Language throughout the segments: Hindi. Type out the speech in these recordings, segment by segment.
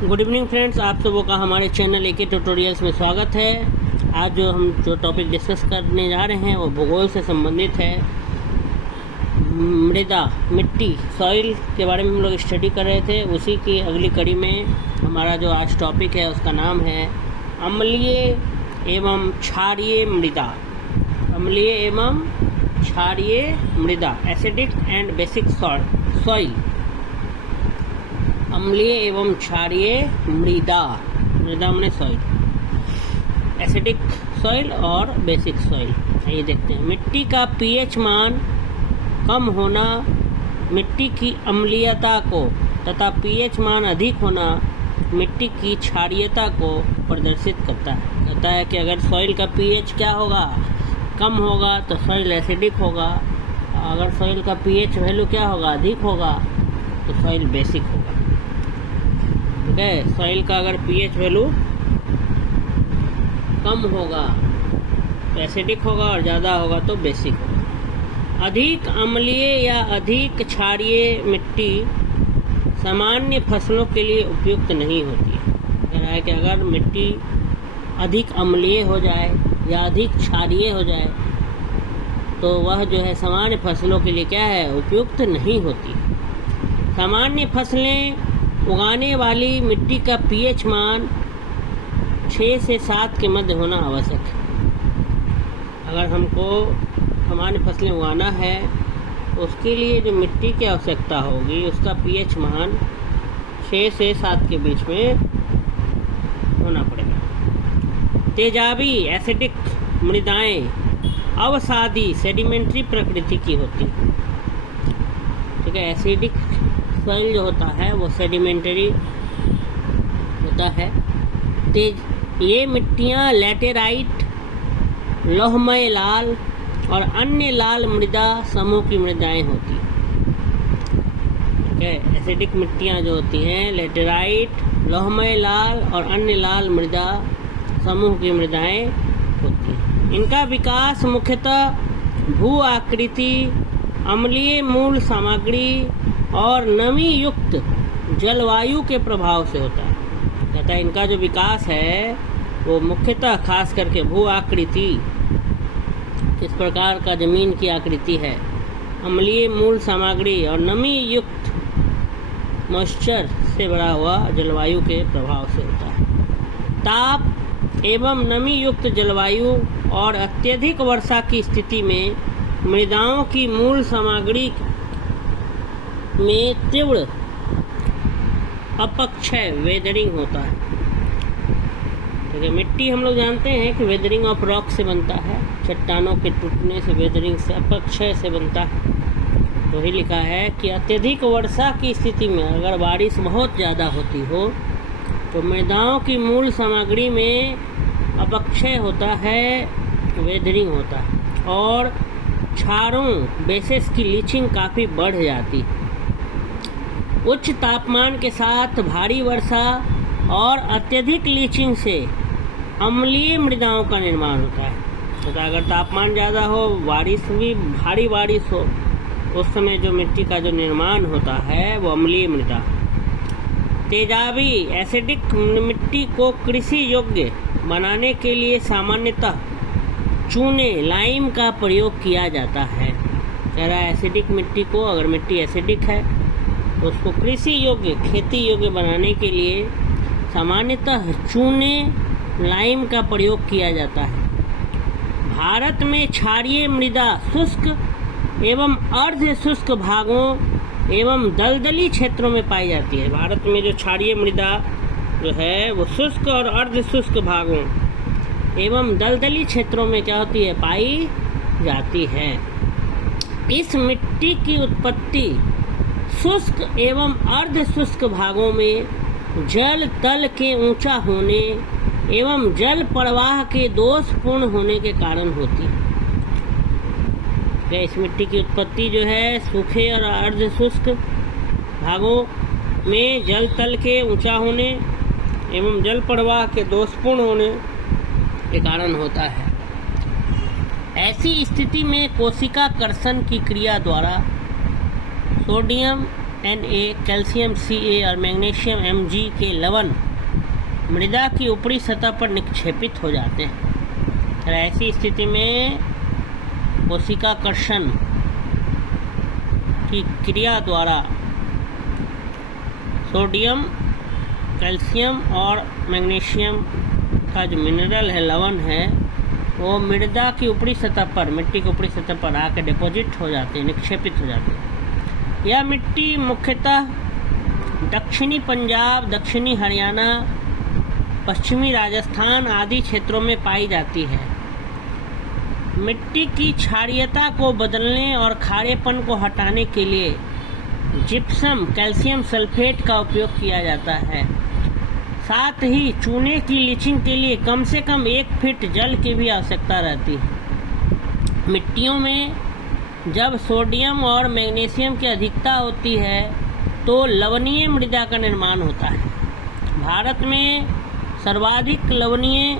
गुड इवनिंग फ्रेंड्स, आप सबों का हमारे चैनल एके ट्यूटोरियल्स में स्वागत है। आज जो टॉपिक डिस्कस करने जा रहे हैं वो भूगोल से संबंधित है। मृदा, मिट्टी, सॉइल के बारे में हम लोग स्टडी कर रहे थे। उसी की अगली कड़ी में हमारा जो आज टॉपिक है उसका नाम है अम्लीय एवं क्षारीय मृदा। अम्लीय एवं क्षारीय मृदा, एसिडिक एंड बेसिक सॉइल। अम्लीय एवं क्षारीय मृदा, मृदा माने सॉइल, एसिडिक सॉइल और बेसिक सॉइल। ये देखते हैं। मिट्टी का पीएच मान कम होना मिट्टी की अम्लीयता को तथा पीएच मान अधिक होना मिट्टी की क्षारीयता को प्रदर्शित करता है। कहता है कि अगर सॉइल का पीएच क्या होगा, कम होगा तो सॉइल एसिडिक होगा। अगर सॉइल का पीएच वैल्यू क्या होगा, अधिक होगा तो सॉइल बेसिक होगा। ठीक है, सॉइल का अगर पीएच वैल्यू कम होगा तो एसिडिक होगा और ज़्यादा होगा तो बेसिक होगा। अधिक अम्लीय या अधिक क्षारीय मिट्टी सामान्य फसलों के लिए उपयुक्त नहीं होती है। कह रहा है कि अगर मिट्टी अधिक अम्लीय हो जाए या अधिक क्षारीय हो जाए तो वह जो है सामान्य फसलों के लिए क्या है, उपयुक्त नहीं होती। सामान्य फसलें उगाने वाली मिट्टी का पीएच मान 6 से 7 के मध्य होना आवश्यक है। अगर हमको सामान्य फसलें उगाना है तो उसके लिए जो मिट्टी की आवश्यकता होगी उसका पीएच मान 6 से 7 के बीच में होना पड़ेगा। तेजाबी एसिडिक मृदाएं अवसादी सेडिमेंट्री प्रकृति की होती है। ठीक है, एसिडिक सॉइल जो होता है वो सेडिमेंटरी होता है। ये मिट्टियाँ लैटेराइट, लोहमय लाल और अन्य लाल मृदा समूह की मृदाएं होती हैं। ठीक है, एसिडिक मिट्टियाँ जो होती हैं लैटेराइट, लोहमय लाल और अन्य लाल मृदा समूह की मृदाएं होती हैं। इनका विकास मुख्यतः भू आकृति, अम्लीय मूल सामग्री और नमी युक्त जलवायु के प्रभाव से होता है। कहता है इनका जो विकास है वो मुख्यतः खास करके भू आकृति, किस प्रकार का जमीन की आकृति है, अम्लीय मूल सामग्री और नमी युक्त मॉइस्चर से भरा हुआ जलवायु के प्रभाव से होता है। ताप एवं नमी युक्त जलवायु और अत्यधिक वर्षा की स्थिति में मृदाओं की मूल सामग्री में तीव्र अपक्षय वेदरिंग होता है। ठीक है, मिट्टी हम लोग जानते हैं कि वेदरिंग ऑफ रॉक से बनता है, चट्टानों के टूटने से, वेदरिंग से, अपक्षय से बनता है। तो ही लिखा है कि अत्यधिक वर्षा की स्थिति में अगर बारिश बहुत ज़्यादा होती हो तो मृदाओं की मूल सामग्री में अपक्षय होता है, वेदरिंग होता है और क्षारों बेसिस की लीचिंग काफ़ी बढ़ जाती है। उच्च तापमान के साथ भारी वर्षा और अत्यधिक लीचिंग से अम्लीय मृदाओं का निर्माण होता है। तो अगर तापमान ज़्यादा हो, बारिश भी भारी बारिश हो, उस समय जो मिट्टी का जो निर्माण होता है वो अम्लीय मृदा। तेजाबी एसिडिक मिट्टी को कृषि योग्य बनाने के लिए सामान्यतः चूने, लाइम का प्रयोग किया जाता है। कह रहा है एसिडिक मिट्टी को, अगर मिट्टी एसिडिक है तो उसको कृषि योग्य, खेती योग्य बनाने के लिए सामान्यतः चूने, लाइम का प्रयोग किया जाता है। भारत में क्षारीय मृदा शुष्क एवं अर्ध शुष्क भागों एवं दलदली क्षेत्रों में पाई जाती है। भारत में जो क्षारीय मृदा जो है वो शुष्क और अर्ध शुष्क भागों एवं दलदली क्षेत्रों में क्या होती है, पाई जाती है। इस मिट्टी की उत्पत्ति शुष्क एवं अर्ध शुष्क भागों में जल तल के ऊंचा होने एवं जल प्रवाह के दोषपूर्ण होने के कारण होती है। इस मिट्टी की उत्पत्ति जो है सूखे और अर्ध शुष्क भागों में जल तल के ऊंचा होने एवं जल प्रवाह के दोषपूर्ण होने के कारण होता है। ऐसी स्थिति में कोशिका कर्षण की क्रिया द्वारा सोडियम Na, कैल्शियम Ca और मैग्नीशियम Mg के लवण मृदा की ऊपरी सतह पर निक्षेपित हो जाते हैं। तो ऐसी स्थिति में कोशिकाकर्षण की क्रिया द्वारा सोडियम, कैल्शियम और मैग्नीशियम का जो मिनरल है, लवण है, वो मृदा की ऊपरी सतह पर, मिट्टी की ऊपरी सतह पर आकर डिपॉजिट हो जाते हैं, निक्षेपित हो जाते हैं। यह मिट्टी मुख्यतः दक्षिणी पंजाब, दक्षिणी हरियाणा, पश्चिमी राजस्थान आदि क्षेत्रों में पाई जाती है। मिट्टी की क्षारीयता को बदलने और खारेपन को हटाने के लिए जिप्सम, कैल्शियम सल्फेट का उपयोग किया जाता है। साथ ही चूने की लीचिंग के लिए कम से कम 1 फीट जल की भी आवश्यकता रहती है। मिट्टियों में जब सोडियम और मैग्नीशियम की अधिकता होती है तो लवणीय मृदा का निर्माण होता है। भारत में सर्वाधिक लवणीय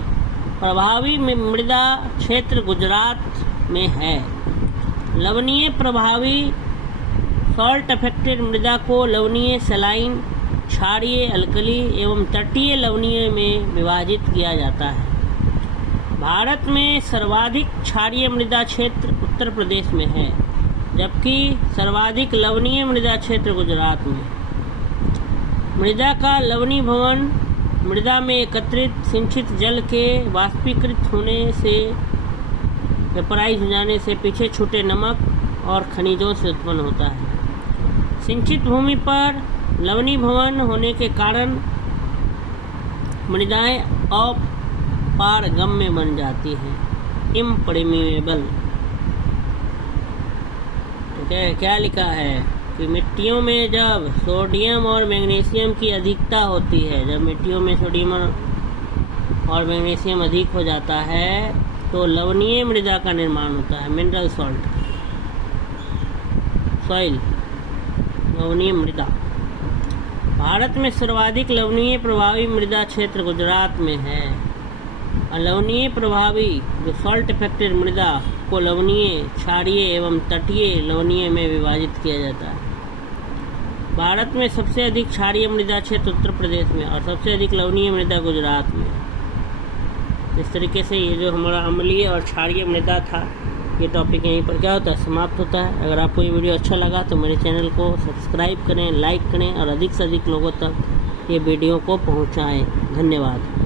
प्रभावी मृदा क्षेत्र गुजरात में है। लवणीय प्रभावी सॉल्ट अफेक्टेड मृदा को लवणीय, सलाइन, क्षारीय, अल्कली एवं तटीय लवणीय में विभाजित किया जाता है। भारत में सर्वाधिक क्षारीय मृदा क्षेत्र उत्तर प्रदेश में है, जबकि सर्वाधिक लवणीय मृदा क्षेत्र गुजरात में। मृदा का लवणीभवन मृदा में एकत्रित सिंचित जल के वाष्पीकृत होने से, वेपराइज हो जाने से पीछे छूटे नमक और खनिजों से उत्पन्न होता है। सिंचित भूमि पर लवणीभवन होने के कारण मृदाएं अपारगम्य बन जाती हैं, इम्परमेबल। तो क्या लिखा है कि मिट्टियों में जब सोडियम और मैग्नीशियम की अधिकता होती है, जब मिट्टियों में सोडियम और मैग्नीशियम अधिक हो जाता है तो लवणीय मृदा का निर्माण होता है, मिनरल सॉल्ट, सॉइल, लवणीय मृदा। भारत में सर्वाधिक लवणीय प्रभावी मृदा क्षेत्र गुजरात में है। लवणीय प्रभावी जो सॉल्ट इफेक्टेड मृदा को लवणीय, क्षारीय एवं तटीय लवणीय में विभाजित किया जाता है। भारत में सबसे अधिक क्षारीय मृदा क्षेत्र उत्तर प्रदेश में और सबसे अधिक लवणीय मृदा गुजरात में। इस तरीके से ये जो हमारा अम्लीय और क्षारीय मृदा था, ये टॉपिक यहीं पर क्या होता है, समाप्त होता है। अगर आपको ये वीडियो अच्छा लगा तो मेरे चैनल को सब्सक्राइब करें, लाइक करें और अधिक से अधिक लोगों तक ये वीडियो को पहुंचाएं। धन्यवाद।